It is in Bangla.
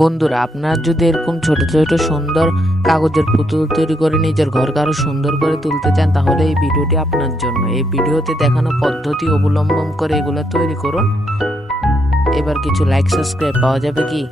বন্ধুরা, আপনার যদি এরকম ছোট ছোট সুন্দর কাগজের পুতুল তৈরি করে নিজের ঘরকে আরো সুন্দর করে তুলতে চান, তাহলে এই ভিডিওটি আপনার জন্য। এই ভিডিওতে দেখানো পদ্ধতি অবলম্বন করে এগুলো তৈরি করুন। এবার কিছু লাইক সাবস্ক্রাইব পাওয়া যাবে কি?